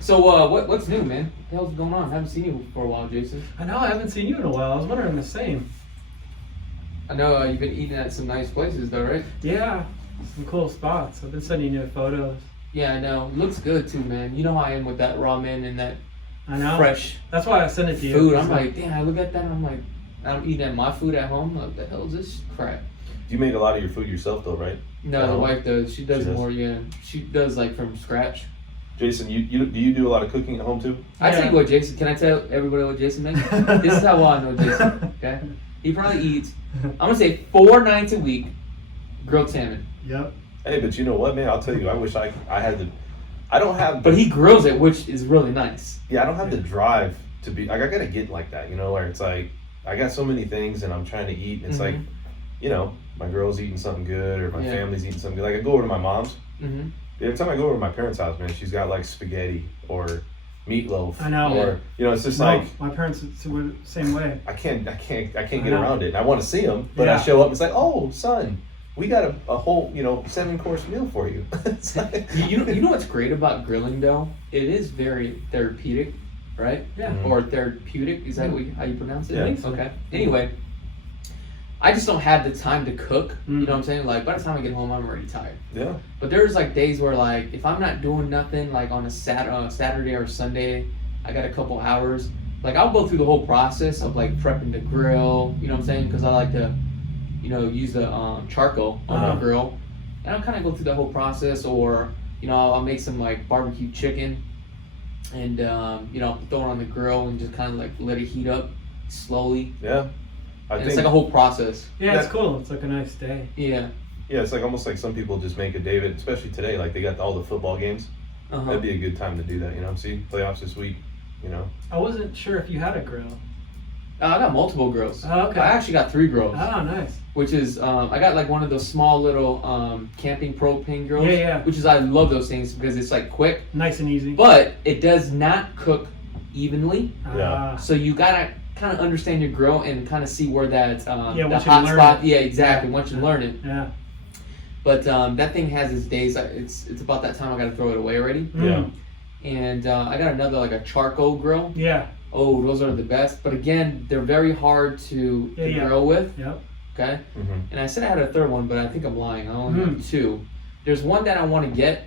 So, what's new, man? What the hell's going on? I haven't seen you for a while, Jason. I know, I haven't seen you in a while. I was wondering the same. I know you've been eating at some nice places, though, right? Yeah, some cool spots. I've been sending you photos. Yeah, I know. Looks good, too, man. You know how I am with that ramen and that I know. fresh That's why I sent it to you. food. I'm like, damn, I look at that and I'm like, I'm eating at my food at home. Like, what the hell is this crap? You make a lot of your food yourself, though, right? No, the wife does. She does more, yeah. She does, like, from scratch. Jason, do you do a lot of cooking at home, too? I tell you what, Jason, can I tell everybody what Jason makes? This is how well I know Jason, okay? He probably eats, I'm going to say 4 nights a week, grilled salmon. Yep. Hey, but you know what, man? I'll tell you, I wish I had the... I don't have... But he grills it, which is really nice. Yeah, I don't have the drive to be... Like, I gotta get like that, you know, where it's like, I got so many things and I'm trying to eat, and it's like, you know, my girl's eating something good, or my family's eating something good. Like, I go over to my mom's. Every time I go over to my parents' house, man, she's got like spaghetti or meatloaf. I know. Or you know, it's just like my parents were the same way. I can't get around it. And I want to see them, but Yeah. I show up. It's like, oh, son, we got a whole 7-course meal for you. It's like, you know what's great about grilling though? It is very therapeutic, right? Yeah. Or therapeutic, is that how you pronounce it? Yeah. I think so. Okay. Anyway, I just don't have the time to cook. You know what I'm saying? Like by the time I get home, I'm already tired. yeah. But there's like days where like if I'm not doing nothing, like on a Saturday or Sunday, I got a couple hours. Like I'll go through the whole process of like prepping the grill. You know what I'm saying? Because I like to, use the charcoal on the grill, and I'll kind of go through the whole process. Or I'll make some like barbecue chicken, and throw it on the grill and just kind of like let it heat up slowly. Yeah. It's like a whole process. Yeah, it's cool. It's like a nice day. Yeah. Yeah, it's like almost like some people just make a day of it, especially today. Like they got all the football games. That'd be a good time to do that. See, playoffs this week. I wasn't sure if you had a grill. I got multiple grills. Oh, okay. I actually got 3 grills. Oh, nice. Which is, I got like one of those small little camping propane grills. Yeah. Which is, I love those things because it's like quick. Nice and easy. But it does not cook evenly. Yeah. So you gotta kind of understand your grill and kind of see where that the once you hot learn spot. it. Yeah, exactly. Once you learn it. Yeah. But that thing has its days. It's about that time I gotta throw it away already. Yeah. And I got another like a charcoal grill. Yeah. Oh, those are the best. But again, they're very hard to grill with. Yep. Okay. And I said I had a third one, but I think I'm lying. I only have 2. There's one that I want to get,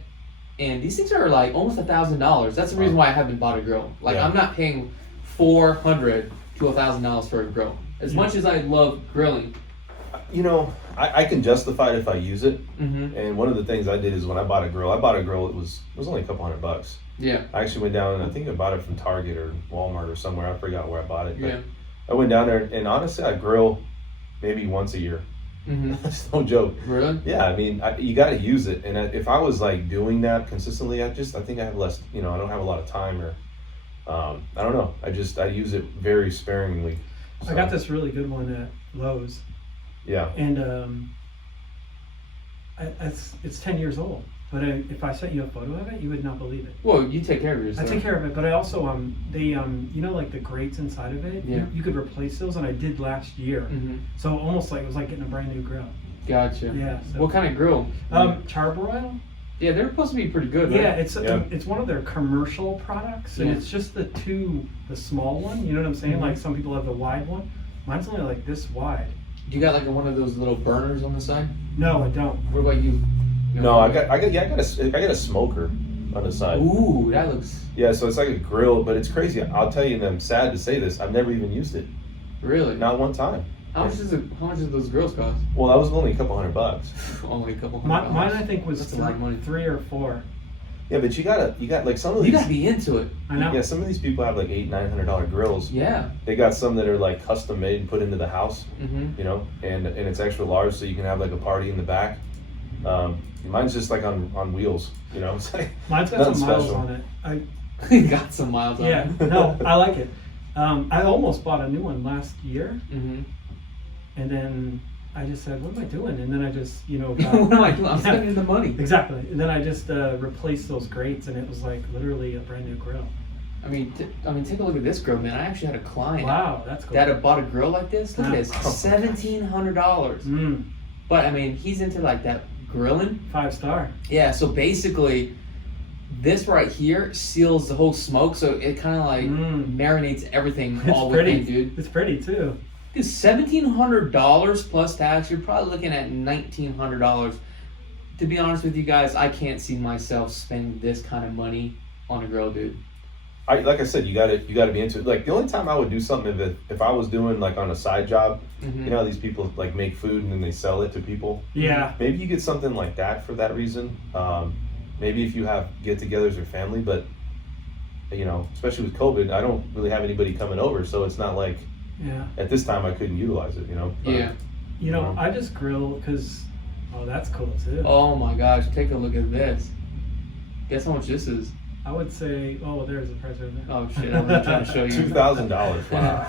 and these things are like almost $1,000. That's the reason why I haven't bought a grill. Like I'm not paying $400 to $1,000 for a grill. As much as I love grilling. I can justify it if I use it. And one of the things I did is when I bought a grill, it was only a couple $100. Yeah. I actually went down and I think I bought it from Target or Walmart or somewhere. I forgot where I bought it. But Yeah. I went down there and honestly, I grill maybe once a year. That's no joke. Really? Yeah, I mean, you got to use it. And if I was like doing that consistently, I think I have less. I don't have a lot of time, or I don't know. I use it very sparingly. So. I got this really good one at Lowe's. Yeah. And it's 10 years old. But if I sent you a photo of it, you would not believe it. Well, you take care of yourself. I take care of it, but I also they like the grates inside of it. Yeah. You could replace those, and I did last year. So almost like it was like getting a brand new grill. Gotcha. Yeah. So. What kind of grill? Charbroil. Yeah, they're supposed to be pretty good, right? Yeah, it's one of their commercial products, and it's just the small one. You know what I'm saying? Like some people have the wide one. Mine's only like this wide. Do you got like one of those little burners on the side? No, I don't. What about you? No, I got a smoker on the side. Ooh, that looks. Yeah, so it's like a grill, but it's crazy. I'll tell you, and I'm sad to say this, I've never even used it. Really? Not one time. How much does those grills cost? Well, that was only a couple $100. Only a couple $100. Mine I think was That's a lot of money. 3 or 4. Yeah, but you got like some of these. You gotta be into it. I know. Yeah, some of these people have like $800-900 grills. Yeah. They got some that are like custom made and put into the house. Mm-hmm. And it's extra large, so you can have like a party in the back. Mine's just like on wheels. It's like Mine's got some miles special. on it. You got some miles on Yeah, it. no, I like it. I almost bought a new one last year, Mm-hmm. and then I just said, "What am I doing?" And then I just, What am I doing? I'm spending the money. Exactly. And then I just replaced those grates, and it was like literally a brand new grill. I mean, take a look at this grill, man. I actually had a client Wow, that's cool. that had bought a grill like this. Look at this, this right here seals the whole smoke, so it kind of like marinates everything all within, dude. It's pretty too. Dude, $1,700 plus tax. You're probably looking at $1,900. To be honest with you guys, I can't see myself spending this kind of money on a grill, dude. Like I said, you gotta be into it. Like the only time I would do something if I was doing like on a side job, you know how these people like make food and then they sell it to people. Yeah. Maybe you get something like that for that reason. Maybe if you have get-togethers or family, but you know, especially with COVID, I don't really have anybody coming over, so it's not like at this time I couldn't utilize it. You know. You know, I just grill because that's cool too. Oh my gosh, take a look at this. Guess how much this is? I would say, there's a price right there. Oh shit, I'm trying to show you. $2,000. Wow.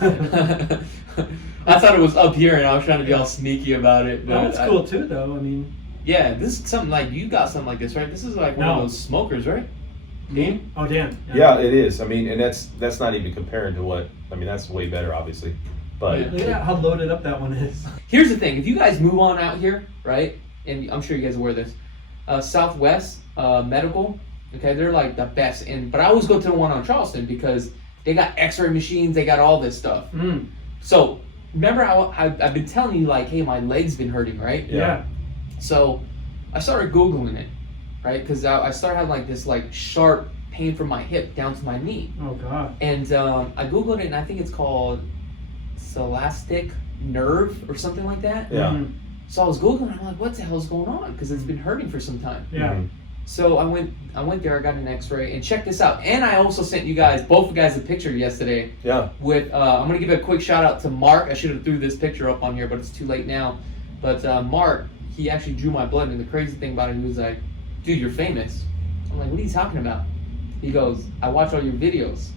I thought it was up here and I was trying to be all sneaky about it. But that's cool too, though. I mean. Yeah, this is something like, you got something like this, right? This is like one of those smokers, right? Dan? Oh, Dan. Yeah, it is. I mean, and that's not even comparing to what, I mean, that's way better, obviously. But look at how loaded up that one is. Here's the thing. If you guys move on out here, right? And I'm sure you guys are aware of this. Southwest Medical, okay, they're like the best. But I always go to the one on Charleston because they got x-ray machines, they got all this stuff. So remember how I've been telling you, like, hey, my leg's been hurting, right? Yeah. So I started Googling it, right? Because I started having like this like sharp pain from my hip down to my knee. Oh God. And I Googled it and I think it's called celastic nerve or something like that. Yeah. So I was Googling and I'm like, what the hell's going on? Because it's been hurting for some time. Yeah. So I went there, I got an x-ray, and check this out. And I also sent you guys, both of you guys, a picture yesterday. Yeah. With, I'm going to give a quick shout out to Mark. I should have threw this picture up on here, but it's too late now. But Mark, he actually drew my blood, and the crazy thing about it, he was like, dude, you're famous. I'm like, what are you talking about? He goes, I watch all your videos.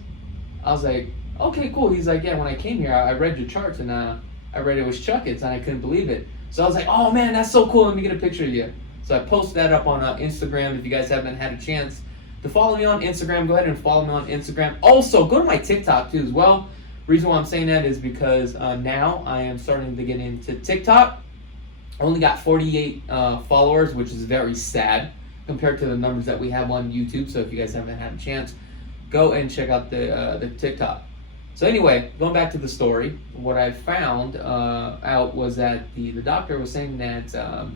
I was like, okay, cool. He's like, yeah, when I came here, I read your charts, and I read it was Chuckets, and I couldn't believe it. So I was like, oh man, that's so cool. Let me get a picture of you. So I posted that up on Instagram. If you guys haven't had a chance to follow me on Instagram, go ahead and follow me on Instagram. Also, go to my TikTok too as well. Reason why I'm saying that is because now I am starting to get into TikTok. I only got 48 followers, which is very sad compared to the numbers that we have on YouTube. So if you guys haven't had a chance, go and check out the TikTok. So anyway, going back to the story, what I found out was that the doctor was saying that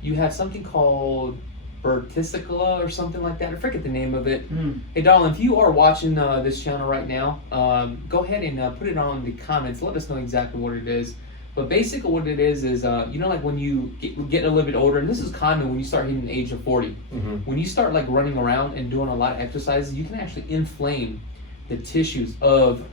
you have something called verticilla or something like that. I forget the name of it. Hey, darling, if you are watching this channel right now, go ahead and put it on the comments. Let us know exactly what it is. But basically what it is you know, like when you get a little bit older, and this is common when you start hitting the age of 40, when you start like running around and doing a lot of exercises, you can actually inflame the tissues of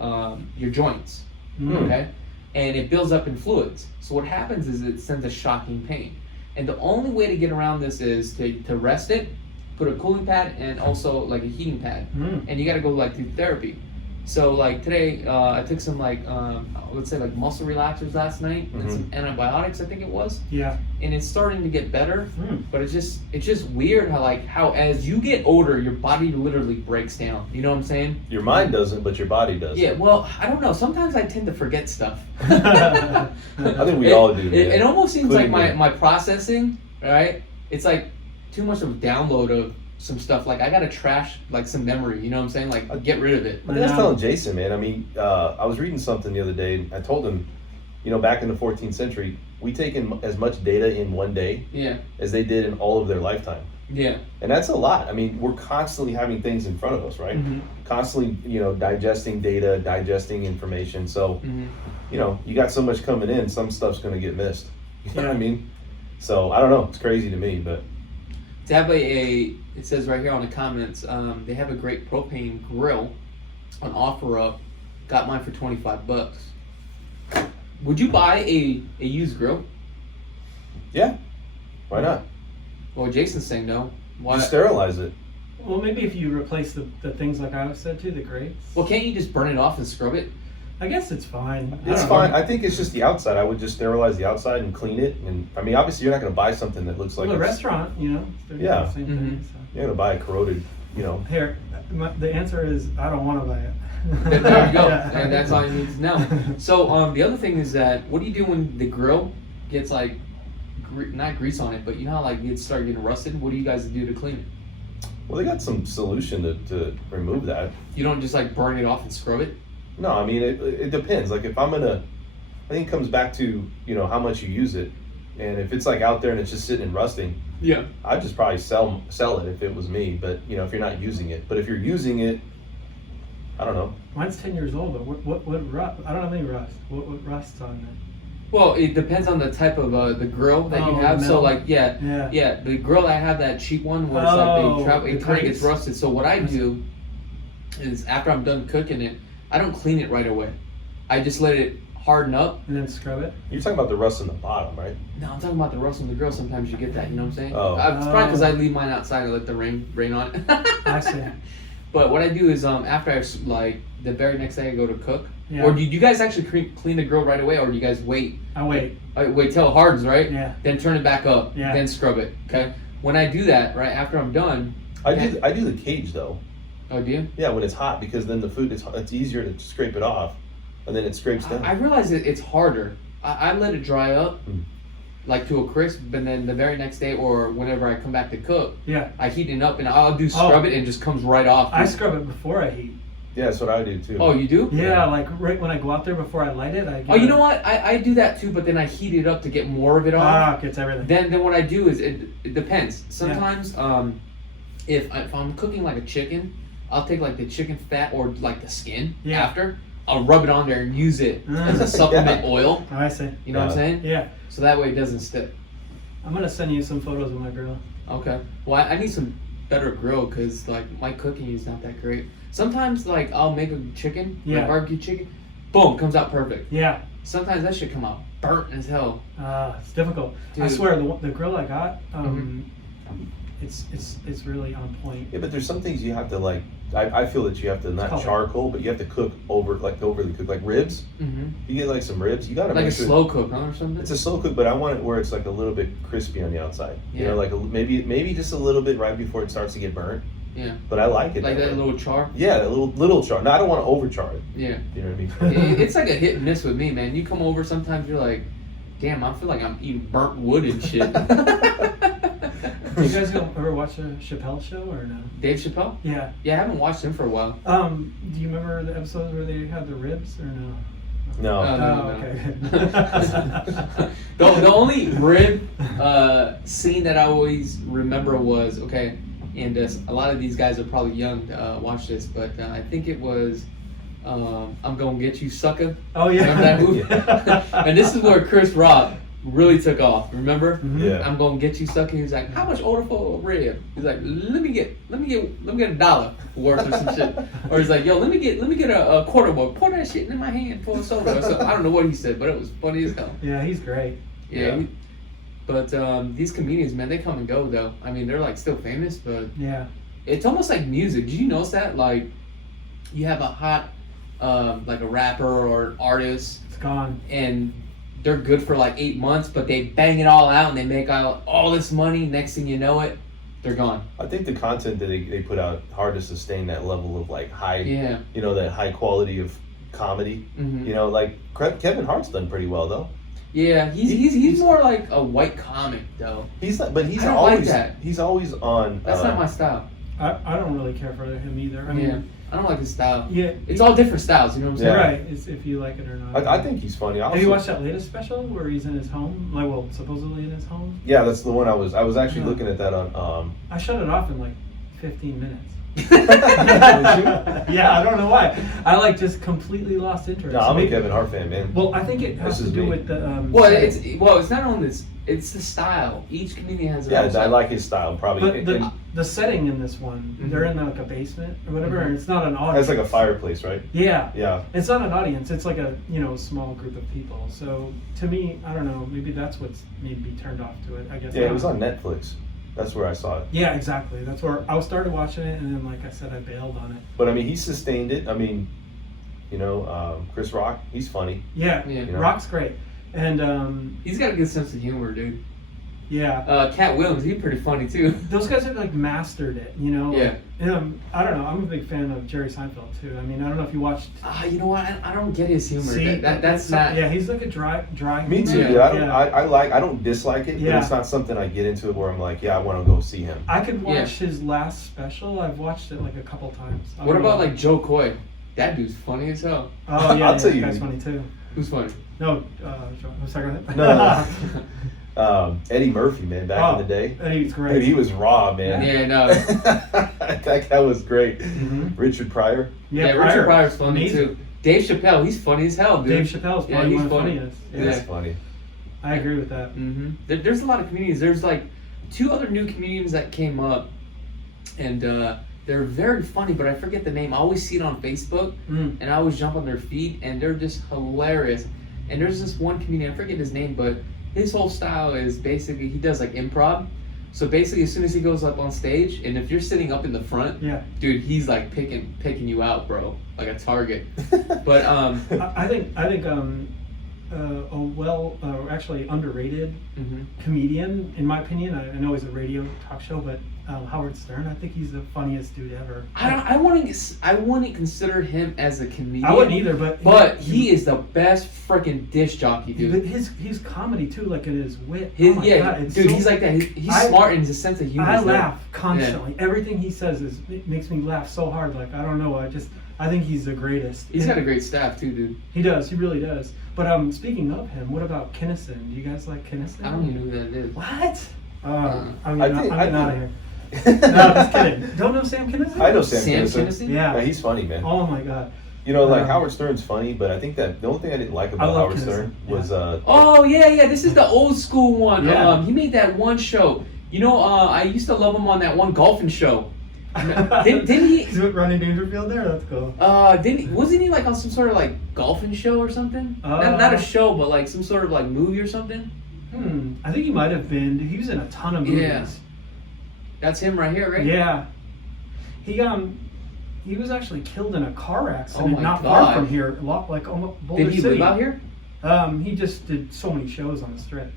your joints, okay? And it builds up in fluids. So what happens is it sends a shocking pain. And the only way to get around this is to rest it, put a cooling pad, and also like a heating pad. And you gotta go like through therapy. So like today, I took some like, let's say like muscle relaxers last night, and some antibiotics, I think it was. Yeah. And it's starting to get better, but it's just weird how as you get older, your body literally breaks down. You know what I'm saying? Your mind doesn't, but your body does. Yeah, well, I don't know. Sometimes I tend to forget stuff. I think we all do. It almost seems like my processing, right? It's like too much of a download of some stuff. Like I gotta trash like some memory, you know what I'm saying? Like get rid of it. I was telling Jason, man, I mean, I was reading something the other day. I told him, you know, back in the 14th century, we take in as much data in one day as they did in all of their lifetime. Yeah. And that's a lot. I mean, we're constantly having things in front of us, right? Constantly, you know, digesting data, digesting information. So, you know, you got so much coming in, some stuff's going to get missed. You know what I mean? So, I don't know. It's crazy to me, but. To have it says right here on the comments, they have a great propane grill on OfferUp. Got mine for $25. Would you buy a used grill? Yeah. Why not? Well, Jason's saying no. Why? Just sterilize it. Well, maybe if you replace the things like I said too, the grates. Well, can't you just burn it off and scrub it? I guess it's fine. It's fine. I think it's just the outside. I would just sterilize the outside and clean it. And I mean, obviously, you're not going to buy something that looks like a restaurant, you know. Yeah. The same thing, so. You're going to buy a corroded, you know. Here, the answer is I don't want to buy it. There you go. And that's all you need to know. So the other thing is that what do you do when the grill gets like not grease on it, but you know how like it starts getting rusted? What do you guys do to clean it? Well, they got some solution to remove that. You don't just like burn it off and scrub it? No, I mean, it depends. Like if I'm gonna, I think it comes back to, how much you use it. And if it's like out there and it's just sitting and rusting, Yeah. I'd just probably sell it if it was me. But, if you're not using it. But if you're using it, I don't know. Mine's 10 years old, but what rust? I don't have any rust. What rust's on it? Well, it depends on the type of the grill that you have. So like, yeah, the grill I have, that cheap one, where it's like it kind of gets rusted. So what I do is after I'm done cooking it, I don't clean it right away. I just let it harden up and then scrub it. You're talking about the rust in the bottom, right? No, I'm talking about the rust on the grill. Sometimes you get that. You know what I'm saying? Oh. It's probably because I leave mine outside and let the rain on it. I see. But what I do is after I like the very next day I go to cook. Yeah. Or do you guys actually clean the grill right away, or do you guys wait? I wait. Wait till it hardens, right? Yeah. Then turn it back up. Yeah. Then scrub it. Okay. When I do that, right after I'm done. I do the cage though. Oh, do you? Yeah, when it's hot, because then the food it's easier to scrape it off, and then it scrapes down. I realize it's harder. I let it dry up, like to a crisp, and then the very next day or whenever I come back to cook, I heat it up and I'll do scrub it and it just comes right off. I scrub it before I heat. Yeah, that's what I do too. Oh, you do? Yeah, like right when I go out there before I light it, I. Oh, you know what? I do that too, but then I heat it up to get more of it off. Gets everything. Then what I do is it depends. Sometimes if I'm cooking like a chicken, I'll take like the chicken fat or like the skin after. I'll rub it on there and use it as a supplement oil. Oh, I see. You know what I'm saying? Yeah. So that way it doesn't stick. I'm gonna send you some photos of my grill. Okay. Well, I need some better grill because like my cooking is not that great. Sometimes like I'll make a chicken, like barbecue chicken, boom, comes out perfect. Yeah. Sometimes that should come out burnt as hell. It's difficult. Dude. I swear the grill I got, it's really on point. Yeah, but there's some things you have to like. I feel that you have to not charcoal, but you have to cook overly cook, like ribs. You get like some ribs, you gotta like make a slow cook, huh, or something. It's a slow cook, but I want it where it's like a little bit crispy on the outside. Yeah. You know, like maybe just a little bit right before it starts to get burnt. Yeah. But I like it. Like that little char. Yeah, that little char. No, I don't want to overchar it. Yeah. You know what I mean? It's like a hit and miss with me, man. You come over, sometimes you're like, damn, I feel like I'm eating burnt wood and shit. You guys ever watch a Chappelle show or no? Dave Chappelle? Yeah. Yeah, I haven't watched him for a while. Do you remember the episodes where they had the ribs or no? No. No. Okay. The only rib scene that I always remember was, okay, and a lot of these guys are probably young to watch this, but I think it was I'm Gonna Get You, Sucker. Oh, yeah. Remember that movie? And this is where Chris Rock really took off. Remember? Yeah. I'm Gonna Get You, Sucker. He was like, how much order for a rib? He's like, let me get $1 worth or some shit. Or he's like, yo, let me get a quarter more. Pour that shit in my hand for a soda. Or something. I don't know what he said, but it was funny as hell. Yeah, he's great. Yeah. But these comedians, man, they come and go though. I mean, they're like still famous, but it's almost like music. Did you notice that? Like, you have a hot, like a rapper or an artist. It's gone. And they're good for like 8 months, but they bang it all out and they make out all this money. Next thing you know it, they're gone. I think the content that they put out hard to sustain that level of like high, that high quality of comedy. You know, like Kevin Hart's done pretty well though. Yeah, he's more like a white comic though. He's not, but he's I don't always like that. He's always on. That's not my style. I don't really care for him either. I mean, I don't like his style. Yeah, it's all different styles. You know what I'm saying? Right. It's if you like it or not. I think he's funny. Have you watched that latest special where he's in his home? Like, well, supposedly in his home. Yeah, that's the one I was actually looking at that on. I shut it off in like 15 minutes. Yeah, I don't know why. I like just completely lost interest. No, I'm a Kevin Hart fan, man. Well, I think it has to do with the. It's not only this. It's the style. Each comedian has their own style. I like his style probably. But the setting in this one, they're in like a basement or whatever, and it's not an audience. It's like a fireplace, right? Yeah. Yeah. It's not an audience. It's like a small group of people. So to me, I don't know. Maybe that's what's made me turned off to it. I guess. Yeah, it was on Netflix. That's where I saw it. Yeah, exactly. That's where I started watching it, and then, like I said, I bailed on it. But I mean, he sustained it. I mean, Chris Rock, he's funny. Yeah, Rock's great, and he's got a good sense of humor, dude. Yeah. Cat Williams, he's pretty funny too. Those guys have like mastered it, you know. Yeah. I don't know. I'm a big fan of Jerry Seinfeld too. I mean, I don't know if you watched. You know what? I don't get his humor. See, That's not. Yeah, he's like a dry. Me too. humor. Dude. I don't dislike it, but it's not something I get into where I'm like, I want to go see him. I could watch his last special. I've watched it like a couple times. What about like Joe Coy? That dude's funny as hell. Oh yeah, I'll tell you. That guy's funny too. Who's funny? No, sorry. No. Eddie Murphy, man, back in the day. Eddie's great. Dude, he was raw, man. Yeah, no. That guy was great. Mm-hmm. Richard Pryor. Yeah, Richard Pryor's funny too. Dave Chappelle, he's funny as hell, dude. Dave Chappelle's probably one of the funniest. That's funny. I agree with that. Mm-hmm. There's a lot of comedians. There's like 2 other new comedians that came up, and they're very funny, but I forget the name. I always see it on Facebook, and I always jump on their feed, and they're just hilarious. And there's this one comedian, I forget his name, but his whole style is basically, he does like improv. So basically, as soon as he goes up on stage, and if you're sitting up in the front, dude, he's like picking you out, bro, like a target. But I think actually underrated comedian, in my opinion. I know he's a radio talk show, but Howard Stern. I think he's the funniest dude ever. I wouldn't consider him as a comedian. I wouldn't either, but he is the best freaking disc jockey, dude. But his comedy too, like in his wit. God, dude, he's like that. He's smart in his sense of humor. I laugh constantly. Yeah. Everything he says makes me laugh so hard. Like I don't know. I think he's the greatest. He's got a great staff too, dude. He does. He really does. But speaking of him, what about Kinnison? Do you guys like Kinnison? I don't even know who that is. What? I'm getting out of here. No, just kidding. Don't know Sam Kinison? I know Sam Kinison. Yeah, he's funny, man. Oh my god. You know, like Howard Stern's funny, but I think that the only thing I didn't like about Howard Stern was oh yeah, this is the old school one. Yeah. He made that one show. You know, I used to love him on that one golfing show. Didn't he? He's with Rodney Dangerfield there. That's cool. Wasn't he like on some sort of like golfing show or something? Not a show, but like some sort of like movie or something. I think he might have been. He was in a ton of movies. Yeah. That's him right here, right? Yeah. He was actually killed in a car accident not God. far from here. Like almost Boulder Did he City. live out here? He just did so many shows on the strip.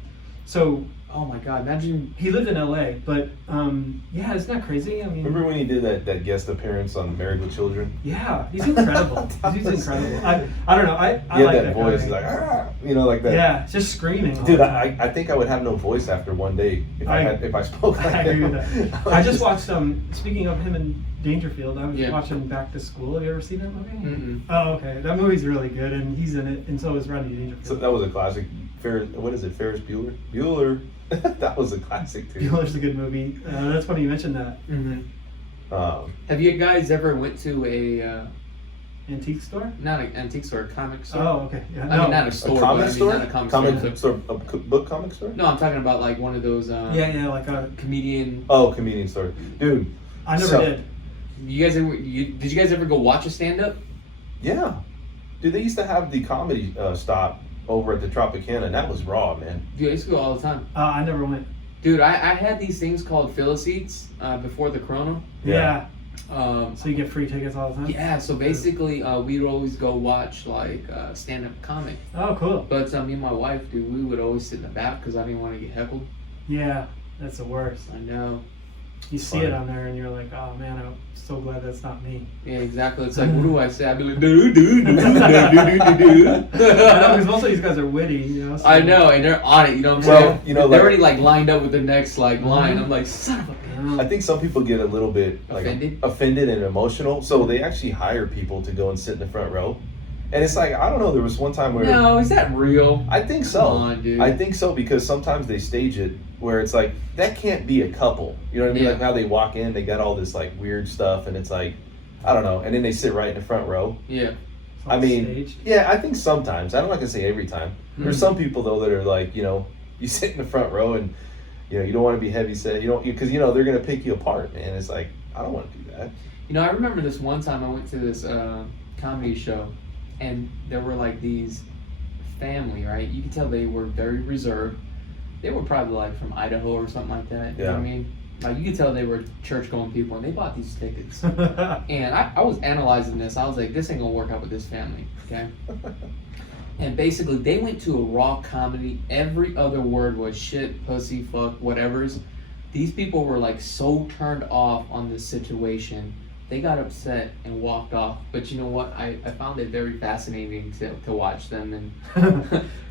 So. Oh my God! Imagine he lived in L.A., but isn't that crazy? I mean, remember when he did that guest appearance on Married with Children? Yeah, he's incredible. He's incredible. I don't know. I like that voice. Guy. He's like, like that. Yeah, just screaming. Dude, I think I would have no voice after one day if I spoke like that. I agree with that. I just watched speaking of him in Dangerfield, I was watching Back to School. Have you ever seen that movie? Mm-mm. Oh, okay. That movie's really good, and he's in it, and so is Rodney Dangerfield. So that was a classic. What is it? Ferris Bueller? Bueller. That was a classic too. Bueller's a good movie. That's funny you mentioned that. Have you guys ever went to a antique store? Not an antique store, a comic store. Oh, okay. Yeah. I mean, not a store. A comic store? Not a comic store. A book comic store? No, I'm talking about like one of those. Like a comedian. Oh, comedian store, dude. I never did. Did you guys ever go watch a stand-up? Yeah, dude. They used to have the comedy stop over at the Tropicana, and that was raw, man. Dude, I used to go all the time. I never went. Dude, I had these things called filler seats before the Corona. Yeah. So you get free tickets all the time? Yeah, so basically we'd always go watch like stand-up comic. Oh, cool. But me and my wife, dude, we would always sit in the back because I didn't want to get heckled. Yeah, that's the worst. I know. You see it on there and you're like, oh man, I'm so glad that's not me. Yeah, exactly. It's like, what do I say? I'd be like, do. I know, because most of these guys are witty, you know. So. I know, and they're on it, you know what I'm saying? They're already like lined up with the next like line. I'm like, son of a bitch. I think some people get a little bit like offended and emotional, so they actually hire people to go and sit in the front row. And it's like, I don't know, there was one time where... No, is that real? I think so. Come on, dude. I think so, because sometimes they stage it where it's like, that can't be a couple. You know what I mean? Like how they walk in, they got all this like weird stuff, and it's like, I don't know. And then they sit right in the front row. Yeah. I mean, yeah, I think sometimes. I'm not going to say every time. There's some people, though, that are like, you sit in the front row and, you don't want to be heavy set. Because, they're going to pick you apart, man. It's like, I don't want to do that. I remember this one time I went to this comedy show. And there were like these family, right? You could tell they were very reserved. They were probably like from Idaho or something like that. You know what I mean? Like you could tell they were church-going people, and they bought these tickets. And I was analyzing this. I was like, this ain't gonna work out with this family, okay? And basically, they went to a raw comedy. Every other word was shit, pussy, fuck, whatever's. These people were like so turned off on this situation. They got upset and walked off. But you know what? I found it very fascinating to watch them. And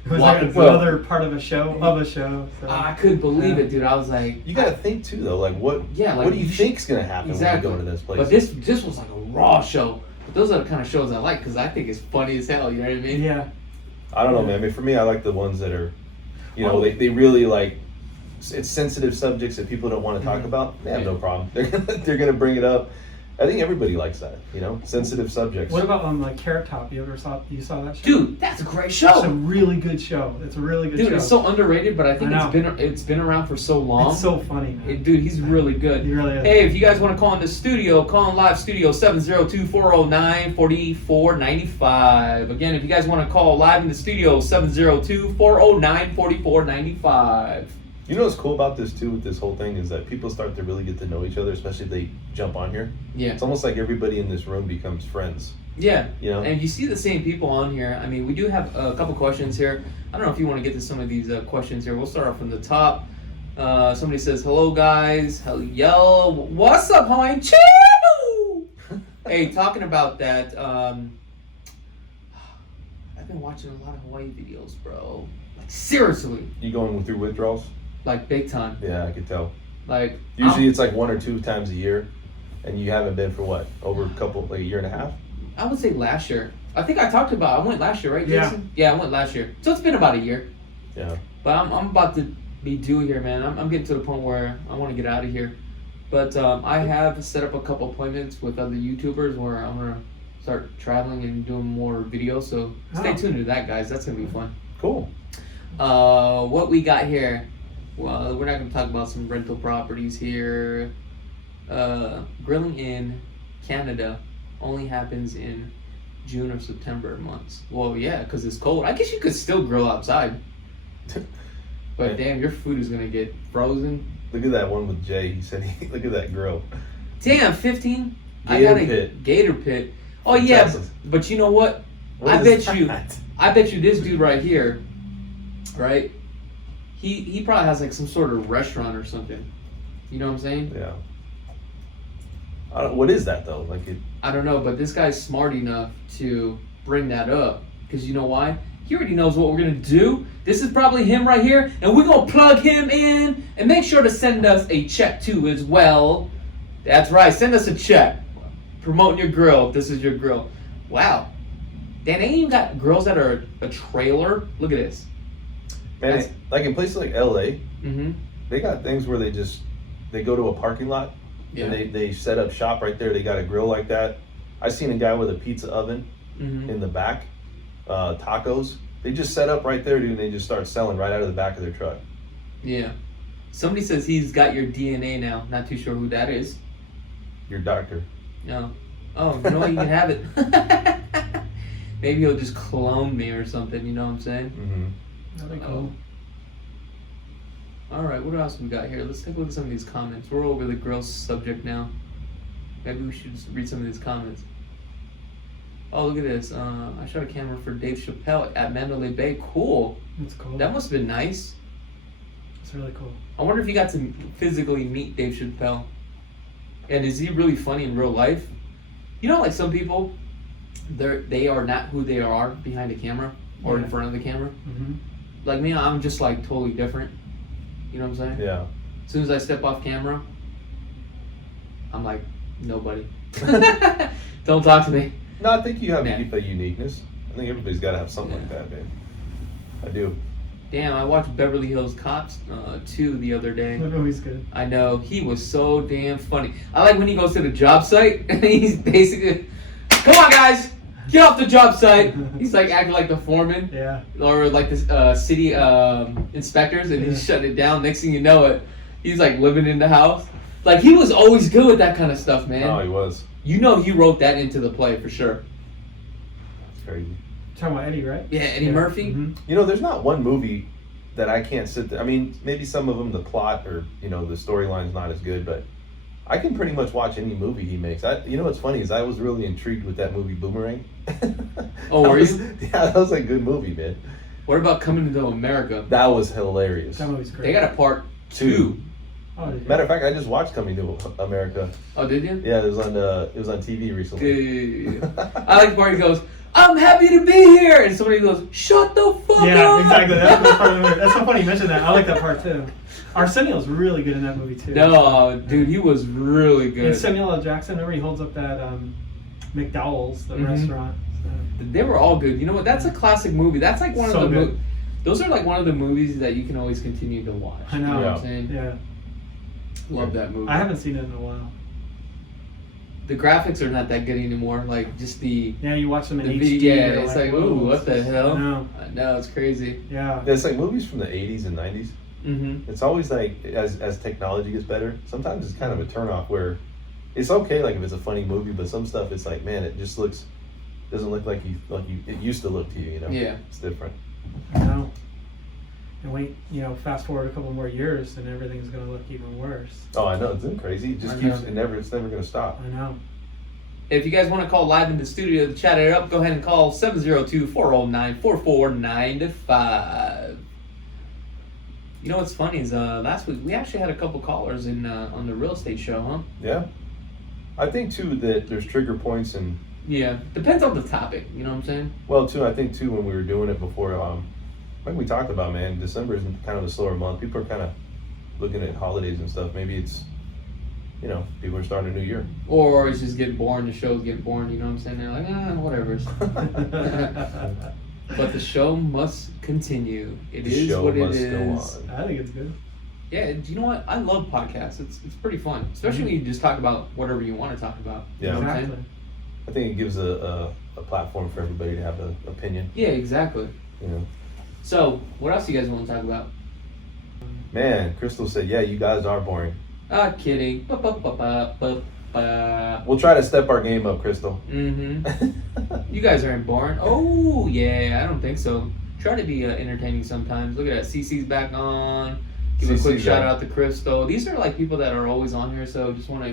It was like another part of a show, So. I couldn't believe it, dude. I was like... You got to think, too, though. Like, what do you think's going to happen exactly. when you go to this place? But this was like a raw show. But those are the kind of shows I like because I think it's funny as hell. You know what I mean? Yeah. I don't know, man. I mean, for me, I like the ones that are, you know, they really like, it's sensitive subjects that people don't want to talk about. They have no problem. They're gonna bring it up. I think everybody likes that, you know, sensitive subjects. What about like Carrot Top? You saw that show? Dude, that's a great show. It's a really good show. It's a really good show. Dude, it's so underrated, but I think it's been around for so long. It's so funny, man. Dude, he's really good. He really is. Hey, if you guys want to call in the studio, call in live studio 702-409-4495. Again, if you guys want to call live in the studio 702-409-4495. You know what's cool about this too with this whole thing is that people start to really get to know each other, especially if they jump on here. Yeah. It's almost like everybody in this room becomes friends. Yeah. You know? And you see the same people on here. I mean, we do have a couple questions here. I don't know if you want to get to some of these questions here. We'll start off from the top. Somebody says, hello guys. Hello. What's up, Hawaiian? Choo! Hey, talking about that, I've been watching a lot of Hawaii videos, bro. Like, seriously. You going through withdrawals? Like, big time. Yeah, I could tell. Like, usually it's like 1 or 2 times a year, and you haven't been for what? Over like a year and a half? I would say last year. I think I talked about, I went last year, right, Jason? Yeah, I went last year. So it's been about a year. Yeah. But I'm about to be due here, man. I'm getting to the point where I want to get out of here. But I have set up a couple appointments with other YouTubers where I'm going to start traveling and doing more videos. So stay tuned to that, guys. That's going to be fun. Cool. What we got here? Well, we're not going to talk about some rental properties here. Grilling in Canada only happens in June or September months. Well, yeah, because it's cold. I guess you could still grill outside. But damn, your food is going to get frozen. Look at that one with Jay. He said, look at that grill. Damn, 15? Gator pit. Gator pit. Oh, yeah, but you know what? I bet you this dude right here, right? He probably has like some sort of restaurant or something. You know what I'm saying? Yeah. What is that though? I don't know, but this guy's smart enough to bring that up. Because you know why? He already knows what we're going to do. This is probably him right here. And we're going to plug him in. And make sure to send us a check too as well. That's right. Send us a check. Promoting your grill if this is your grill. Wow. Dan, they even got grills that are a trailer. Look at this. Man, it's like in places like LA, mm-hmm. They got things where they go to a parking lot and they set up shop right there. They got a grill like that. I seen a guy with a pizza oven in the back, tacos. They just set up right there, dude, and they just start selling right out of the back of their truck. Yeah. Somebody says he's got your DNA now. Not too sure who that is. Your doctor. No. Oh, you know what? You can have it. Maybe he'll just clone me or something. You know what I'm saying? Mm-hmm. That'd be cool. All right, what else we got here? Let's take a look at some of these comments. We're over the grill subject now. Maybe we should just read some of these comments. Oh, look at this. I shot a camera for Dave Chappelle at Mandalay Bay. Cool. That's cool. That must have been nice. It's really cool. I wonder if you got to physically meet Dave Chappelle. And is he really funny in real life? You know, like some people, they are not who they are behind the camera or in front of the camera. Mm-hmm. Like me, I'm just like totally different. You know what I'm saying? Yeah. As soon as I step off camera, I'm like nobody. Don't talk to me. No, I think you have to keep a uniqueness. I think everybody's got to have something like that, man. I do. Damn, I watched Beverly Hills Cops 2 the other day. Oh, he's good. I know. He was so damn funny. I like when he goes to the job site and he's basically, come on guys, get off the job site. He's like acting like the foreman. Yeah. Or like the city inspectors, and he's shutting it down. Next thing you know it, he's like living in the house. Like he was always good with that kind of stuff, man. Oh, he was. You know he wrote that into the play for sure. That's crazy. You're talking about Eddie, right? Yeah, Eddie Murphy. Mm-hmm. You know, there's not one movie that I can't sit there. I mean, maybe some of them, the plot or, you know, the storyline's not as good, but I can pretty much watch any movie he makes. You know what's funny is I was really intrigued with that movie Boomerang. Oh, were you? Yeah, that was a good movie, man. What about Coming to America? That was hilarious. That movie's great. They got a part 2. Oh, did you? Matter of fact, I just watched Coming to America. Oh, did you? Yeah, it was on TV recently. Good. I like the part he goes, "I'm happy to be here," and somebody goes, "Shut the fuck up." Yeah, exactly. That's the part of the movie. That's so funny you mentioned that. I like that part too. Arsenio's really good in that movie too. No, dude, he was really good. And Samuel L. Jackson, remember he holds up that McDowell's, the restaurant. So. They were all good. You know what? That's a classic movie. That's like one So of the good. those are like one of the movies that you can always continue to watch. I know. You know what Yeah. I'm saying? Yeah. Love that movie. I haven't seen it in a while. The graphics are not that good anymore. Like just the Yeah, you watch them in the HD. video. Yeah, you're it's like, whoa, ooh, what the hell? No. I know, it's crazy. Yeah. It's like movies from the 80s and 90s. Mm-hmm. It's always like as technology gets better, sometimes it's kind of a turnoff where it's okay like if it's a funny movie, but some stuff it's like, man, it just doesn't look like it used to look to you, you know? Yeah. It's different. I know. And wait, fast forward a couple more years and everything's gonna look even worse. Oh, I know, it's been crazy. It just I keeps know. it's never gonna stop. I know. If you guys want to call live in the studio to chat it up, go ahead and call 702-409-4495. You know what's funny is last week we actually had a couple callers in on the real estate show, huh? Yeah. I think too that there's trigger points and Yeah, depends on the topic. You know what I'm saying? well too, I think too when we were doing it before, like we talked about, man, December is kind of a slower month. People are kind of looking at holidays and stuff. Maybe it's, people are starting a new year. Or it's just getting boring. The show's getting boring. You know what I'm saying? They're like, whatever. But the show must continue. It is what it is. I think it's good. Yeah, do you know what? I love podcasts. It's pretty fun, especially when you just talk about whatever you want to talk about. Yeah. You know what I'm Exactly. saying? I think it gives a platform for everybody to have an opinion. Yeah, exactly. So, what else you guys want to talk about? Man, Crystal said, yeah, you guys are boring. Kidding. We'll try to step our game up, Crystal. Mm-hmm. You guys aren't boring. Oh, yeah, I don't think so. Try to be entertaining sometimes. Look at that. CC's back on. Give a quick CC's shout back. out to Crystal. These are like people that are always on here, so just want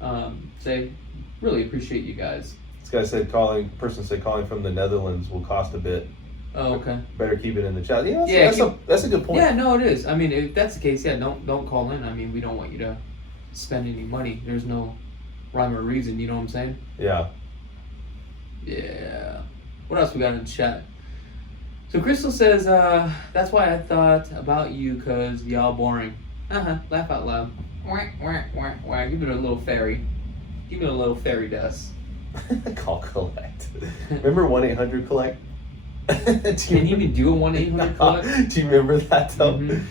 to say, really appreciate you guys. This guy said calling from the Netherlands will cost a bit. Oh, okay. Better keep it in the chat. That's a good point. Yeah, no, it is. I mean, if that's the case, yeah, don't call in. I mean, we don't want you to spend any money. There's no rhyme or reason. You know what I'm saying? Yeah. Yeah. What else we got in the chat? So Crystal says, that's why I thought about you, cause y'all boring. Laugh out loud. Wah, wah, wah, wah. Give it a little fairy. Give it a little fairy dust. Call collect. Remember 1-800-COLLECT? Can you even do a 1-800 collect? Do you remember that though? Mhm.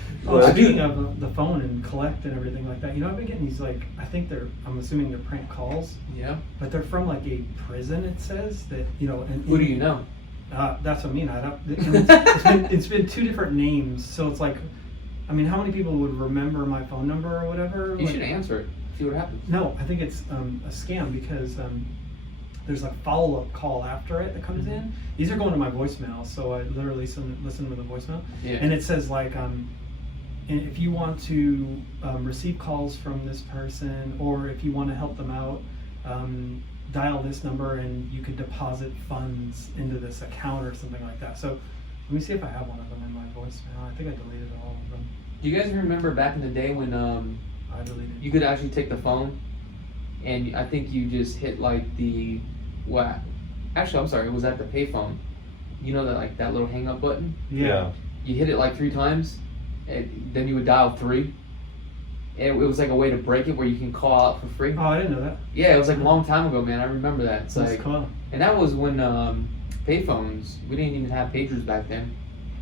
Speaking of the phone and collect and everything like that, I've been getting these I'm assuming they're prank calls, Yeah. but they're from like a prison. It says that and Who do you know? That's what I mean. I don't. It's been two different names, so it's like, how many people would remember my phone number or whatever? You should answer it. See what happens. No, I think it's a scam because there's a follow-up call after it that comes in. These are going to my voicemail, so I literally listen to the voicemail, Yeah. and it says like, if you want to receive calls from this person, or if you want to help them out, dial this number and you could deposit funds into this account or something like that. So let me see if I have one of them in my voicemail. I think I deleted all of them. Do you guys remember back in the day when I deleted. you could actually take the phone and I think you just hit like actually I'm sorry, it was at the payphone. You know that like that little hang up button? Yeah. You hit it like 3 times and then you would dial 3. And it was like a way to break it where you can call out for free. Oh, I didn't know that. Yeah, it was like a long time ago, man. I remember that. It's That's like, cool. and that was when payphones, we didn't even have pagers back then.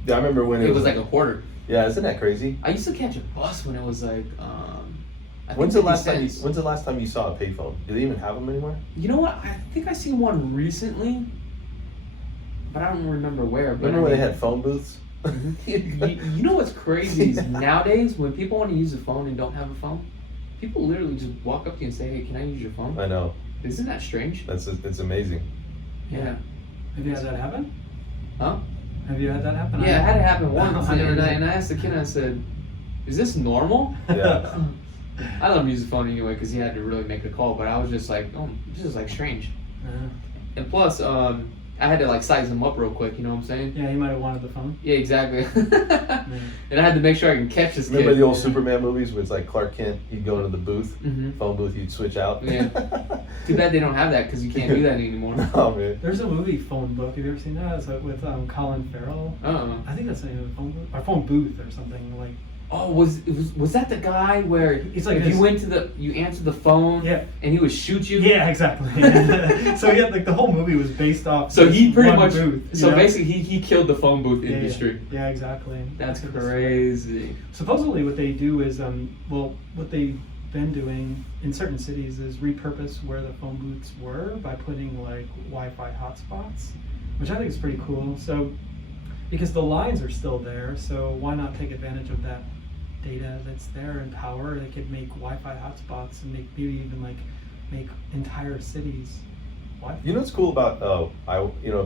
Yeah, I remember when It was like a quarter. Yeah, isn't that crazy? I used to catch a bus when it was like, I When's think the last 50 time? cents. When's the last time you saw a payphone? Do they even have them anymore? You know what? I think I seen one recently, but I don't remember where. But Remember when they had phone booths? you know what's crazy is nowadays when people want to use a phone and don't have a phone, people literally just walk up to you and say, "Hey, can I use your phone?" I know. Isn't that strange? It's amazing. Yeah. Have you had that happen? Huh? Have you had that happen? Yeah, it had it happen once, I never and did. I asked the kid, I said, "Is this normal?" Yeah. I love him use the phone anyway because he had to really make a call. But I was just like, oh, this is like strange. And plus, I had to like size him up real quick. You know what I'm saying? Yeah, he might have wanted the phone. Yeah, exactly. And I had to make sure I can catch this Remember kid. the old Superman movies where it's like Clark Kent, he'd go into the booth, phone booth, you'd switch out. Yeah. Too bad they don't have that because you can't do that anymore. Oh man. There's a movie, Phone Book. Have you ever seen that? It's with Colin Farrell. I think that's the name of the phone booth. Or Phone Booth or something like. Oh, was that the guy where He's like if this- you went to you answered the phone Yeah. and he would shoot you? Yeah, exactly. So yeah, like the whole movie was based off. So he this pretty one much booth, you so know? basically he killed the phone booth Yeah, industry. Yeah, exactly. That's crazy. Supposedly, what they do is, what they've been doing in certain cities is repurpose where the phone booths were by putting like Wi-Fi hotspots, which I think is pretty cool. So, because the lines are still there, so why not take advantage of that data that's there and power? They could make Wi-Fi hotspots and maybe even make entire cities Wi-Fi. You know what's cool about a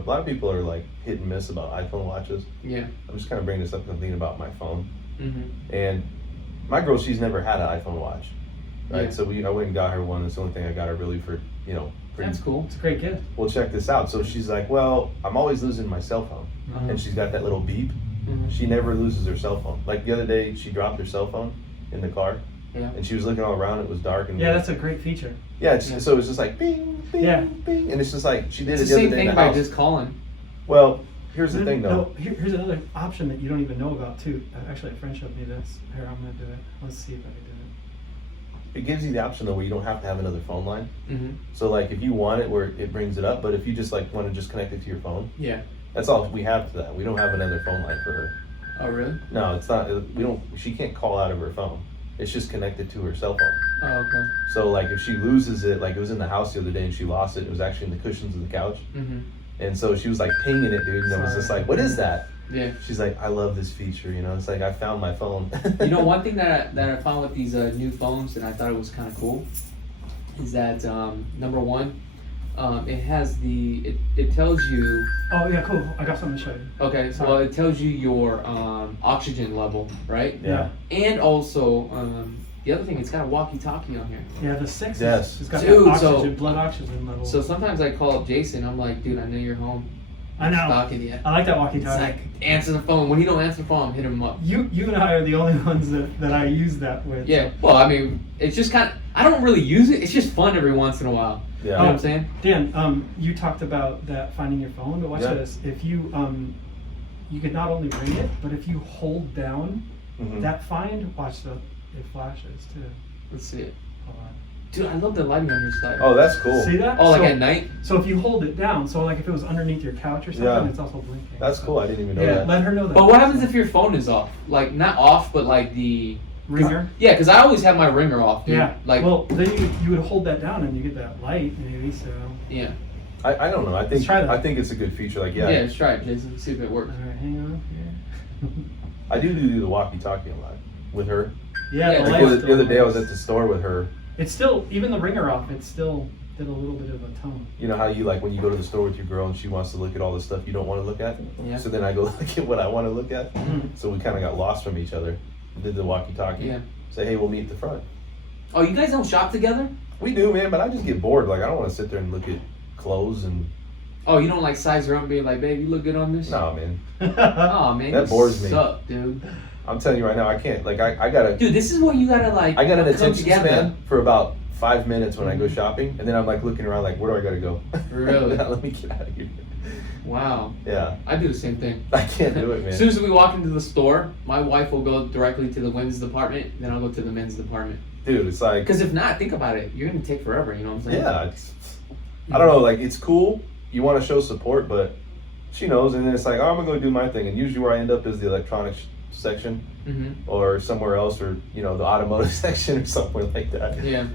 lot of people are like hit and miss about iPhone watches. Yeah. I'm just kind of bringing this up because I'm thinking about my phone. Mm-hmm. And my girl, she's never had an iPhone watch, right? Yeah. So I went and got her one. That's the only thing I got her really for, pretty. That's cool. It's a great gift. Well, check this out. So she's like, well, I'm always losing my cell phone, Uh-huh. and she's got that little beep. Mhm. She never loses her cell phone. Like the other day, she dropped her cell phone in the car, Yeah. and she was looking all around. It was dark and Yeah, that's a great feature. yeah. Yeah. So it's just like bing, bing, Yeah. bing, and it's just like she did It's it the the other same day thing in the by house. just calling. Well, here's the thing though. No, here's another option that you don't even know about too. Actually, a friend showed me this. Here, I'm gonna do it. Let's see if I can do it. It gives you the option though where you don't have to have another phone line. Mm-hmm. So like if you want it where it brings it up, but if you just like want to just connect it to your phone, Yeah. that's all we have to that. We don't have another phone line for her. Oh, really? No, it's not. We don't. She can't call out of her phone. It's just connected to her cell phone. Oh, okay. So like if she loses it, like it was in the house the other day and she lost it. It was actually in the cushions of the couch, Mm-hmm. and so she was like pinging it, dude. And I was just like, "What is that?" Yeah. She's like, "I love this feature." It's like I found my phone. You know, one thing that I found with these new phones, and I thought it was kind of cool, is that number one, it has it tells you. Oh yeah, cool. I got something to show you. Okay, so well, it tells you your oxygen level, right? Yeah. And also, the other thing, it's got a walkie-talkie on here. Yeah, the 6 Yes. has got Dude, that so- oxygen, blood oxygen level. So sometimes I call up Jason. I'm like, dude, I know you're home. I know. Stalking you. I like that It's walkie-talkie. like answer the phone. When he don't answer the phone, I'm hitting him up. You and I are the only ones that I use that with. Yeah. Well, I mean, it's just kind of. I don't really use it. It's just fun every once in a while. Yeah. You know what I'm saying? Dan, you talked about that finding your phone, but watch Yeah. this. If you you could not only ring it, but if you hold down Mhm. that find, watch it flashes too. Let's see it. Hold on. Dude, I love the lighting on your side. Oh, that's cool. See that? Oh, like so, at night? So if you hold it down, so like if it was underneath your couch or something, Yeah. it's also blinking. That's So- cool. I didn't even know Yeah, that. let her know that. But what happens if your phone is off? Like, not off, but like the... ringer? Yeah, because I always have my ringer off, dude. Yeah. Like, well, then you would hold that down and you get that light maybe. So yeah. I don't know. I think Let's try that. I think it's a good feature. Like Yeah, yeah, let's try it, Jason. See if it works. all right, hang on here. I do the walkie-talkie a lot with her. Yeah, Yeah, the Like light the other day I was still at the store with her. It's still, even the ringer off, it still did a little bit of a tone. You know how you like when you go to the store with your girl and she wants to look at all the stuff you don't want to look at? Yeah. So then I go look at what I want to look at. So we kind of got lost from each other. Did the walkie-talkie. Yeah. Say, hey, we'll meet at the front. Oh, you guys don't shop together? We do, man, but I just get bored. Like I don't want to sit there and look at clothes and Oh, you don't like size her up and be like, babe, you look good on this? no, man. Oh, man. That you bores me. suck, dude. I'm telling you right now, I can't. Like I gotta. Dude, this is where you gotta like. I got an come attention together. span for about 5 minutes when I go shopping, and then I'm like looking around, like, where do I gotta go? Really? Let me get out of here. Wow. Yeah, I do the same thing. I can't do it, man. As soon as we walk into the store, my wife will go directly to the women's department, then I'll go to the men's department. Dude, it's like, Because if not, think about it. You're gonna take forever. You know what I'm saying? yeah, I don't know. Like it's cool. You want to show support, but she knows, and then it's like, oh, I'm gonna go do my thing, and usually where I end up is the electronics section Mm-hmm. or somewhere else, or the automotive section or somewhere like that. Yeah.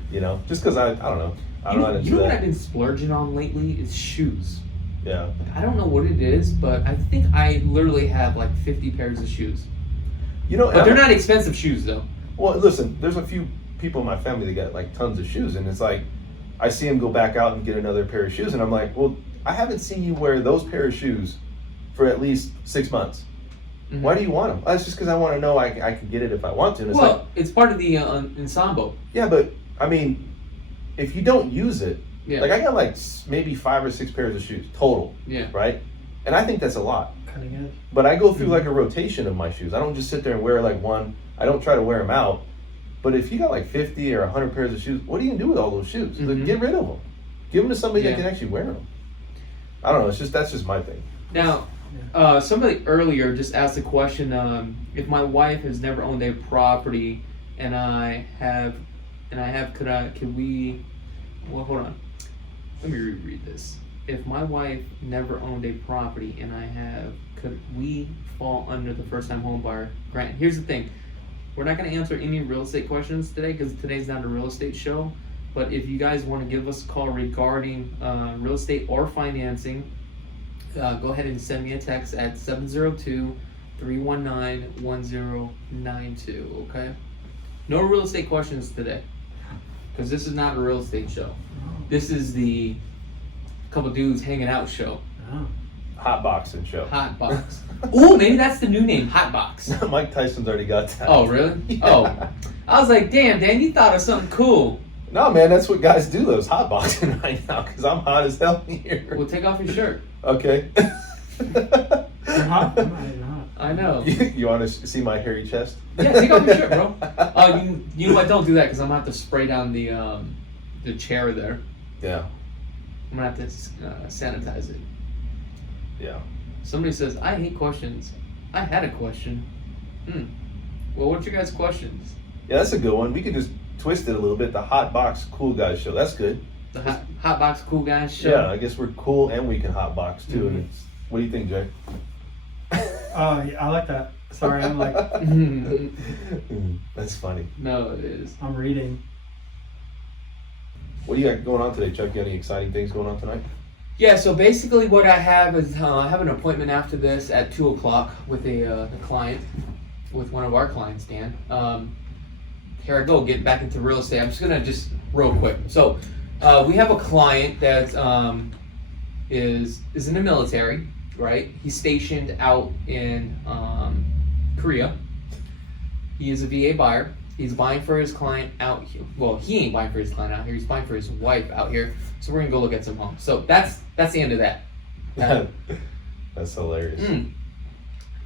Just because I don't know. I don't know how to You do know what I've that. been splurging on lately is shoes. Yeah. I don't know what it is, but I think I literally have like 50 pairs of shoes. But they're not expensive shoes though. Well, listen, there's a few people in my family that got like tons of shoes, and it's like I see them go back out and get another pair of shoes, and I'm like, well, I haven't seen you wear those pair of shoes for at least 6 months. Mhm. Why do you want them? Oh, it's just because I want to know I can get it if I want to. And it's Well, it's part of the ensemble. yeah, but I mean, if you don't use it, Yeah. like I got like maybe 5 or 6 pairs of shoes total, Yeah. right? And I think that's a lot. Cutting edge. But I go through like a rotation of my shoes. I don't just sit there and wear like one. I don't try to wear them out. But if you got like 50 or 100 pairs of shoes, what are you gonna do with all those shoes? Like, Mhm. get rid of them. Give them to somebody Yeah. that can actually wear them. I don't know. That's just my thing. Now, somebody earlier just asked a question. If my wife has never owned a property, and I have, could we? Well, hold on. Let me reread this. If my wife never owned a property and I have, could we fall under the first-time home buyer grant? Here's the thing. We're not going to answer any real estate questions today because today's not a real estate show. But if you guys want to give us a call regarding real estate or financing, go ahead and send me a text at 702-319-1092, okay? No real estate questions today because this is not a real estate show. This is the couple dudes hanging out show. Oh. Hot boxing show. Hot box. Ooh, maybe that's the new name, Hot Box. Mike Tyson's already got that. Oh, really? Yeah. Oh. I was like, damn, Dan, you thought of something cool. No, man, that's what guys do. Those hot boxing right now because I'm hot as hell here. Well, take off your shirt. Okay. You're hot? I'm not even hot. I know. You want to see my hairy chest? Yeah, take off your shirt, bro. You know what? Don't do that because I'm gonna have to spray down the chair there. Yeah. I'm gonna have to sanitize it. Yeah. Somebody says, I hate questions. I had a question. Well, what's your guys' questions? Yeah, that's a good one. We could just twist it a little bit. The Hot Box Cool Guys show. That's good. The hot box cool guys show. Yeah, I guess we're cool and we can hot box too. Mhm. And it's, what do you think, Jay? Oh, yeah, I like that. Sorry, I'm like, That's funny. No, it is. I'm reading. What do you got going on today, Chuck? You got any exciting things going on tonight? Yeah, so basically what I have is I have an appointment after this at 2 o'clock with the client, with one of our clients, Dan. Here I go, get back into real estate. I'm just gonna real quick. So we have a client that is in the military, right? He's stationed out in Korea. He is a VA buyer. He's buying for his client out here. Well, he ain't buying for his client out here. He's buying for his wife out here. So we're gonna go look at some homes. So that's the end of that. That's hilarious.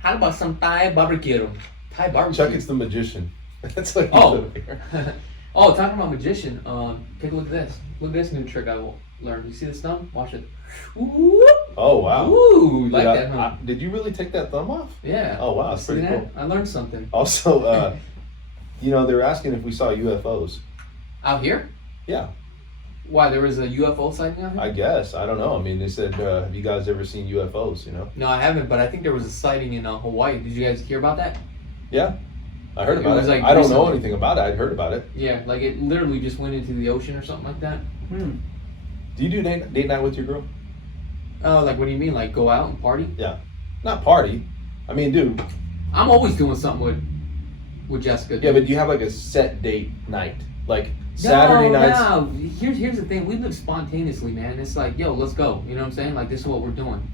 How about some Thai barbecue? Thai barbecue. Chuck, it's the magician. That's what he's Oh. over here. Oh, talking about magician. Take a look at this. Look at this new trick I will learn. You see this thumb? Watch it. Ooh. Oh, wow. Ooh, like Did that, huh? did you really take that thumb off? Yeah. Oh, wow, that's See pretty that? cool. I learned something. Also, they were asking if we saw UFOs. Out here? Yeah, Why, there was a UFO sighting out here? I guess. I don't know. I mean, they said, have you guys ever seen UFOs, No, I haven't, but I think there was a sighting in Hawaii. Did you guys hear about that? Yeah, I heard It about was it. like I don't know recently. anything about it. I'd heard about it. Yeah, like it literally just went into the ocean or something like that. Do you do date night with your girl? Oh, like what do you mean? Like go out and party? Not party. I mean, dude. I'm always doing something with Jessica. Yeah, but do you have like a set date night? Like Saturday nights? No, here's the thing. We live spontaneously, man. It's like, yo, let's go. You know what I'm saying? Like, this is what we're doing.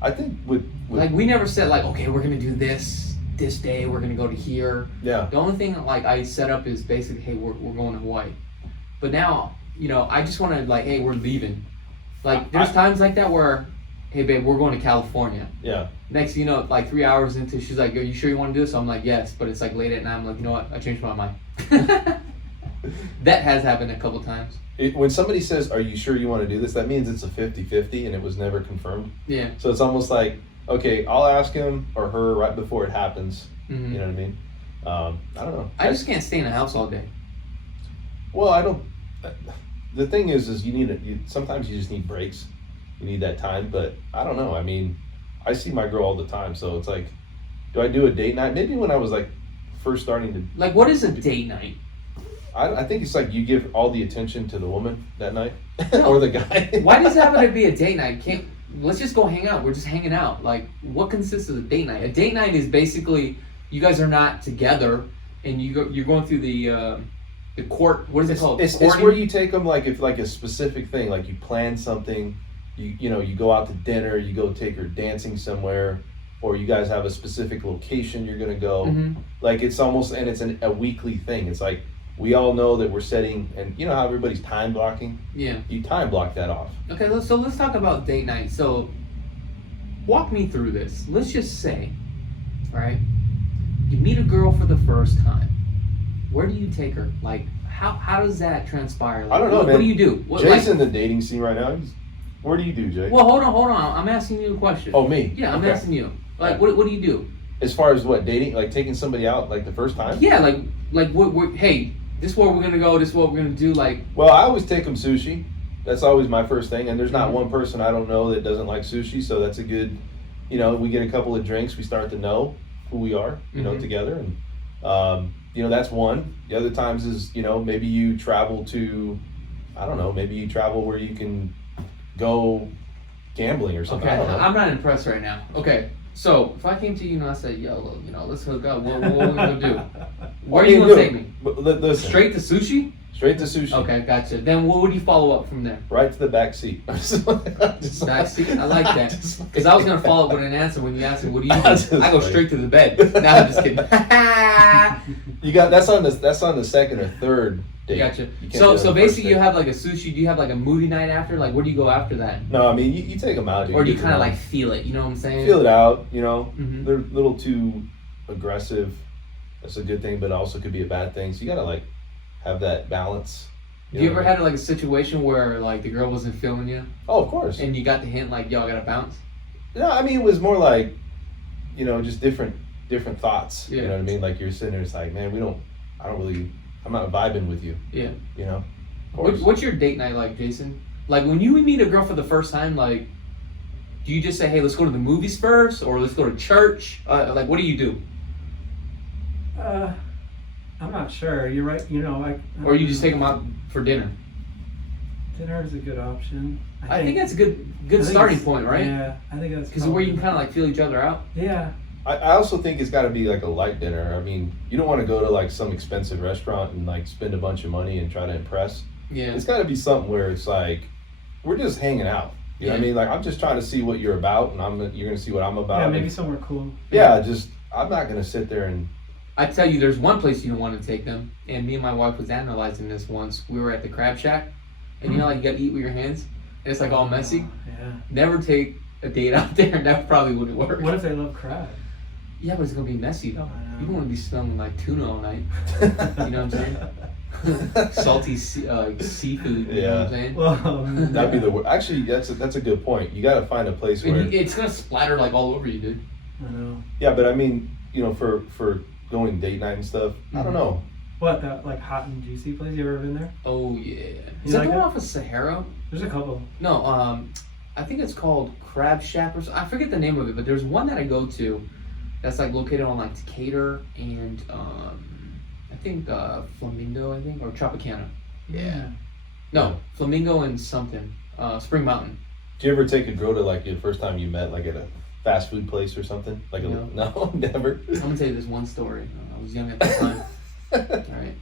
I think with Like, we never said, like, okay, we're going to do this day. We're going to go to here. yeah. The only thing, like, I set up is basically, hey, we're going to Hawaii. But now, I just want to, like, hey, we're leaving. Like, there's times like that where, hey, babe, we're going to California. Yeah. Next, like 3 hours into, she's like, are you sure you want to do this? So I'm like, yes. But it's like late at night. I'm like, you know what? I changed my mind. That has happened a couple times. When somebody says, are you sure you want to do this? That means it's a 50-50 and it was never confirmed. Yeah. So it's almost like, okay, I'll ask him or her right before it happens. Mm-hmm. You know what I mean? I don't know. I just can't stay in a house all day. Well, I don't. The thing is sometimes you just need breaks. You need that time, but I don't know. I mean, I see my girl all the time, so it's like, do I do a date night? Maybe when I was like first starting to. Like, what is a date night? I think it's like you give all the attention to the woman that night, No. or the guy. Why does it have to be a date night? Let's just go hang out. We're just hanging out. Like, what consists of a date night? A date night is basically you guys are not together, and you're going through the court. What is it called? It's where you take them like if like a specific thing, like you plan something. You go out to dinner. You go take her dancing somewhere. or you guys have a specific location you're gonna go. Mm-hmm. Like it's almost, and it's a weekly thing. It's like we all know that we're setting, and you know how everybody's time blocking. Yeah. You time block that off. Okay, so let's talk about date night. So, walk me through this. Let's just say, right, you meet a girl for the first time. Where do you take her? Like, how does that transpire? Like, I don't know, man. What do you do? Jay's in the dating scene right now. What do you do, Jay? Well, hold on. I'm asking you a question. Oh, me? Yeah, I'm Okay. asking you. Like, what do you do? As far as what, dating, like taking somebody out like the first time? Yeah, like what? Hey, this is where we're gonna go. This is what we're gonna do. Like, Well, I always take them sushi. That's always my first thing. And there's not one person I don't know that doesn't like sushi. So that's a good, you know, we get a couple of drinks. We start to know who we are, you know, together. And, you know, that's one. The other times is, you know, maybe you travel to, I don't know, maybe you travel where you can go gambling or something. okay, I don't know. I'm not impressed right now. Okay, so if I came to you and I said, yo, you know, let's hook up. What we gonna do? Where are you gonna take me? But listen, Straight to sushi? straight to sushi. Okay, gotcha. Then what would you follow up from there? Right to the back seat. Back seat? I like that. Just Because I was gonna follow up with an answer when you asked me, what do you do? Just I go like- straight to the bed. No, I'm just kidding. You got that's on the second or third date. Gotcha. You can't do So it on the basically first you date. have like a sushi. Do you have like a movie night after? Like, where do you go after that? No, I mean you take them out, dude. Or do you Get kind of them like feel it? You know what I'm saying? feel it out, you know. Mhm. They're a little too aggressive. That's a good thing, but it also could be a bad thing. So you gotta like have that balance. Do you know ever what I mean? had like a situation where like the girl wasn't feeling you Oh, of course. and you got the hint like, yo, I gotta bounce? No, I mean it was more like, you know, just different thoughts. Yeah. You know what I mean? Like you're sitting there, it's like, man, I'm not vibing with you. Yeah. You know. Of course. What's your date night like, Jason? Like when you meet a girl for the first time, like, do you just say, hey, let's go to the movies first, or let's go to church? Like, what do you do? I'm not sure. You're right. You know, Or you just take them out for dinner? Dinner is a good option. I think that's a I good think starting it's- point, right? Yeah, I think that's Because where you can probably- kind of like feel each other out. Yeah. I also think it's got to be like a light dinner. I mean, you don't want to go to like some expensive restaurant and like spend a bunch of money and try to impress. Yeah. It's got to be something where it's like we're just hanging out. You know what I Yeah. mean? Like I'm just trying to see what you're about, and you're gonna see what I'm about. Yeah, maybe And, somewhere cool. yeah, just I'm not gonna sit there and I tell you, there's one place you don't want to take them, and me and my wife was analyzing this once. We were at the Crab Shack, and you know, like you gotta eat with your hands, and it's like all messy. Yeah. Never take a date out there, and that probably wouldn't work. What if they love crab? Yeah, but it's gonna be messy though. I know. You don't want to be smelling like tuna all night. You know what I'm saying? Salty seafood. You know what I'm saying? Well, that'd be the wor- actually that's a good point. You got to find a place where It's gonna splatter like all over you, dude. I know. yeah, but I mean, you know, for going date night and stuff, I don't know. What, that like hot and juicy place? You ever been there? Oh yeah. You Is that like the one it? off of Sahara? There's a couple. No, I think it's called Crab Shack or something. I forget the name of it, but there's one that I go to that's like located on like Decatur and I think Flamingo, I think, or Tropicana. Yeah. No, Flamingo and something. Spring Mountain. Do you ever take a girl to like the first time you met, like at a fast food place or something? Like no, never. I'm gonna tell you this one story. I was young at the time. Alright.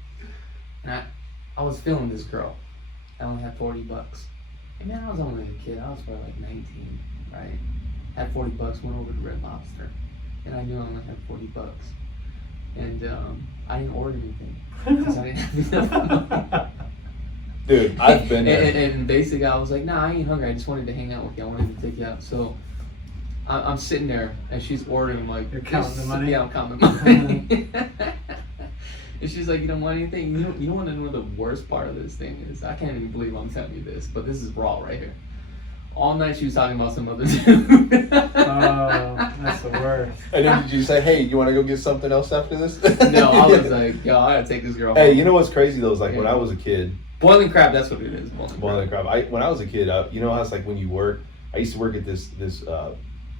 And I was feeling this girl. I only had $40. And man, I was only a kid. I was probably like 19, right? Had $40, went over to Red Lobster. And I knew I only had $40. And I didn't order anything. Because I didn't have enough money. Dude, I've been there. And basically I was like, nah, I ain't hungry. I just wanted to hang out with you. I wanted to take you out. So I'm sitting there and she's ordering. I'm like, You're counting the money? Yeah, I'm counting the money. And she's like, you don't want anything? You don't want to know the worst part of this thing is? I can't even believe I'm telling you this, but this is raw right here. All night she was talking about some other dude. Oh, that's the worst. And then did you say, hey, you want to go get something else after this? No, I was like, yo, I gotta take this girl Hey, home. you know what's crazy though? Is like when Yeah. I was a kid, Boiling crab, that's what it is. boiling crab. When I was a kid, you know how it's like when you work. I used to work at this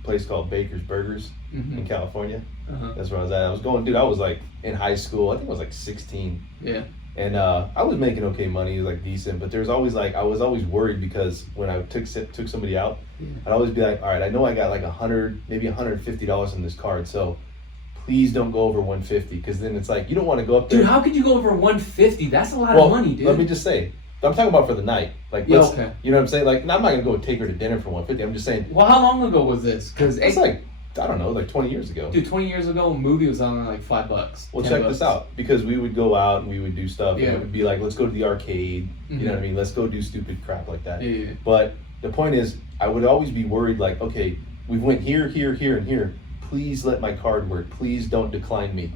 place called Baker's Burgers Mm-hmm. in California. Uh-huh. That's where I was at. I was going, dude. I was like in high school. I think I was like 16. Yeah. And I was making okay money, it was like decent, but there's always like I was always worried because when I took somebody out, Yeah. I'd always be like, all right, I know I got like $100, maybe $150 in this card, so please don't go over 150, because then it's like you don't want to go up there. Dude, how could you go over 150? That's a lot Well, of money, dude. let me just say, I'm talking about for the night. Like, Yeah, let's, okay. you know what I'm saying? Like, I'm not gonna go take her to dinner for 150. I'm just saying Well, how long ago was this? Because it's like I don't know, like 20 years ago. Dude, 20 years ago, a movie was only like $5. Well, $10. check this out, because we would go out and we would do stuff, Yeah. and it would be like, let's go to the arcade, you know what I mean? Let's go do stupid crap like that. Yeah. But the point is, I would always be worried, like, okay, we went here, here, here, and here. Please let my card work. Please don't decline me.